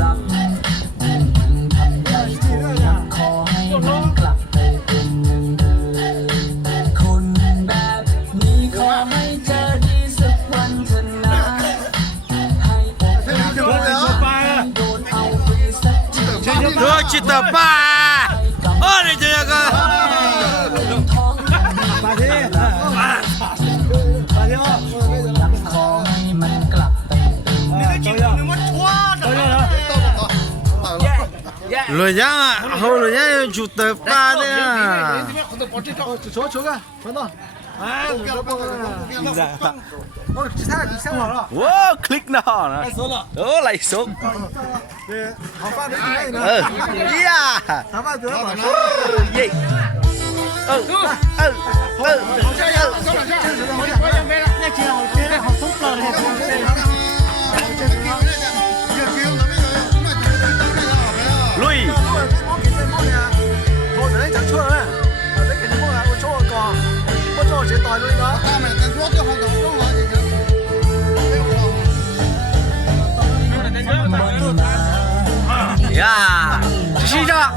รักมันทำใจคงอยากขอให้มันกลับไปเป็นหนึ่งเดิมคนแบบนี้ขอให้เจอดีสักวันเถอะนะให้อกหักโดนเอาไปสักที Kita pa. Oh, ni je ka. มาที่อยากขอให้มันกลับไปเป็นLo yang, ho lo yang kita pa ni. Wow, klik dah. Oh, lại số. Yeah. Gì? Lui. Yeah. Chỉ ra.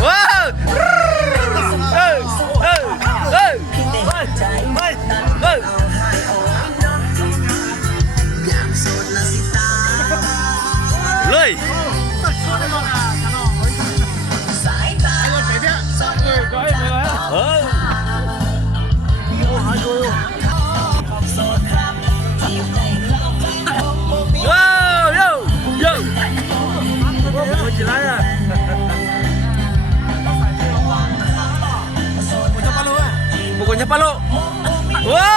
Wow. Lui. Pokoknya palo. Wow.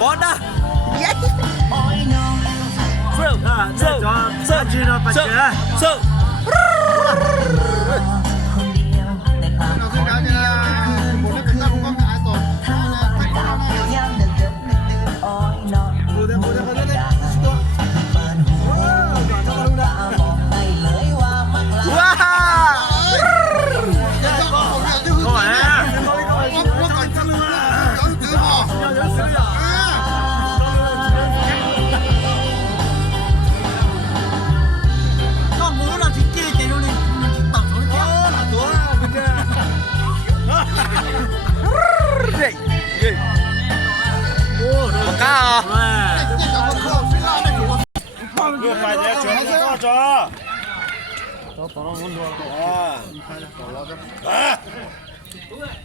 Bỏ dah. So.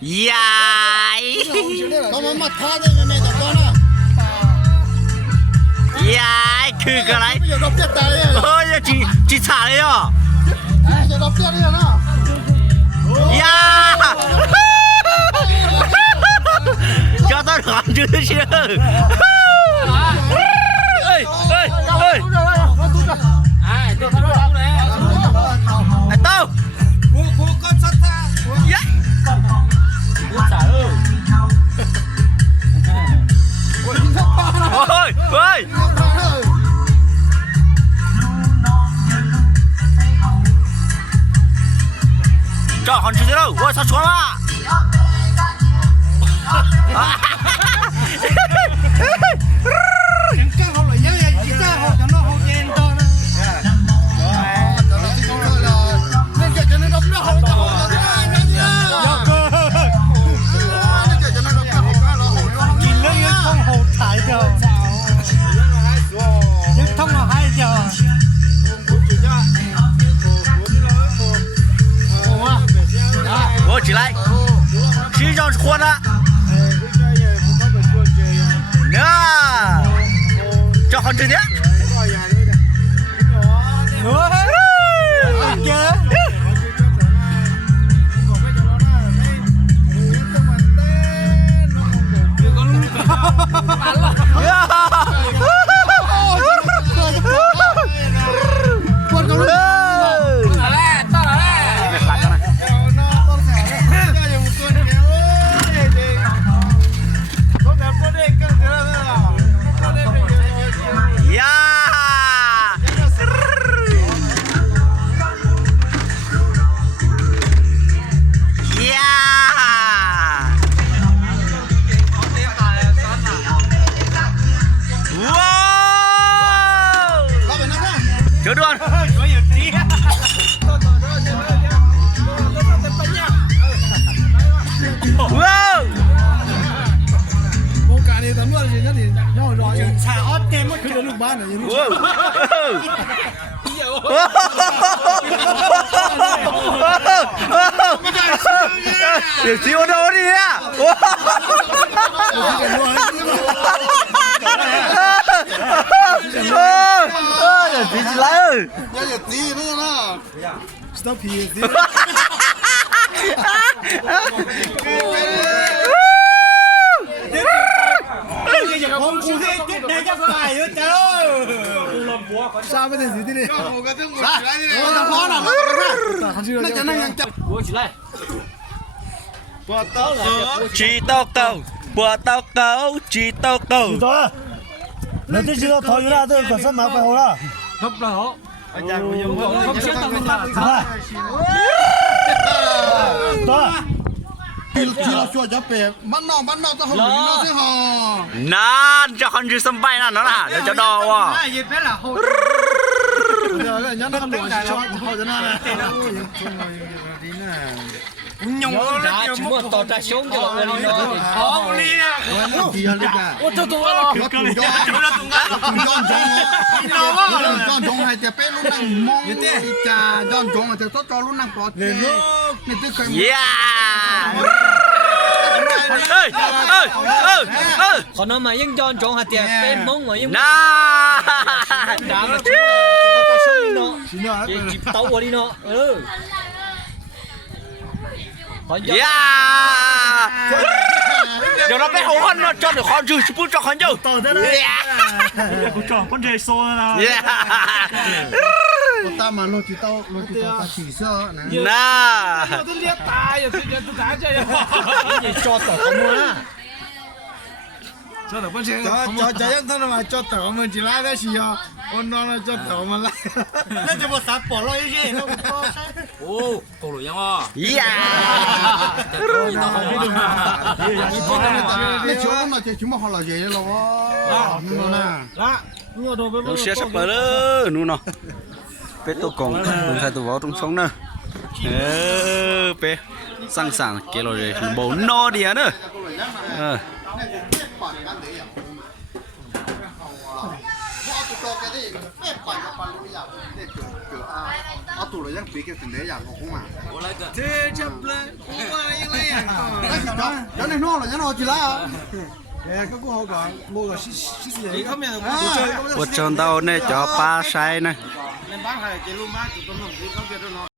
Yai. Yai, cứ cái này. Ôi, chỉ xả đấy à? Yeah. Cho tao đoán chứ chưa? Ê. Tao. Con sắt ra. Yeah. Ôi. Cho hắn chưa đâu, ôi sao xuống à? Ôi chỉ lại, chỉ cho khuôn á. Nè, cho con chơi nhé. เดี๋ยวซิโอโดนี่อ่ะโอ้เดี๋ยวซิจิเลย อย่าตีนี่นะ Stop here. ผมกูที่เด็กจะไปเยอะเจ้าทราบไม่ได้สิที่นี่ 我跟这我起来的，我跑了，那个那个叫我起来我到了， จีโต้เก่าบัวเต้าเก่าจีโต้เก่า 走了，那这知道讨厌了，这个身麻烦好了，không đâu không chết đâu mà 走了，走了。提了说叫别，慢闹到后面闹最好。 นั่นจะคอนจูสบายนั่นนะเดี๋ยวจะดอว่ะ 人家那个乱七好着呢。chỉ muốn tỏ ra sống cho bọn mình nó我这多了，我主张中还在北路那蒙一家张中，就到路那搞的，你这可以。 เย้เอ้ย còn nó mà những John chọn hạt tiền bên mông mà những น่า đá mà chúng ta sống nó chỉ tấu qua đi nó còn เย้เดี๋ยวเราไปหาคอนจอดเดี๋ยวคอนจูปุ๊บจอดคอนจู ต่อได้เลยกูจอดคนใจโซ่นะ เย้ 我大马路就到他起色呢。 น่า gì cho tỏ có mua á จอดคนใจจะยังท่านมาจอดแต่มันจีไล่ได้สิอ่ะวันนอนจอดแต่มันไล่นั่นจะมาสับปอดเราอีกทีนะ ô cổ lưỡi nhá เย้ 你瞧那这全部好了爷爷了哇，那。 เราเสียสักเปล่านู่นเนาะเป็ดตัวกงเป็นใครตัววอตรงช่องเนอะเป๊ะสั่งเกลเลยโบนอเดียเนอะเอาตัวเลยยังปีกถึงได้อย่างของมา เจ๊จับเลยกูว่ายังไงอ่ะ แล้วในนอกเลยยังเอาจีละ เอ้ก็กู好讲冇個試試你咁樣我撞到那叫巴塞呢。你班係幾路馬就咁樣，你咁嘅都攞。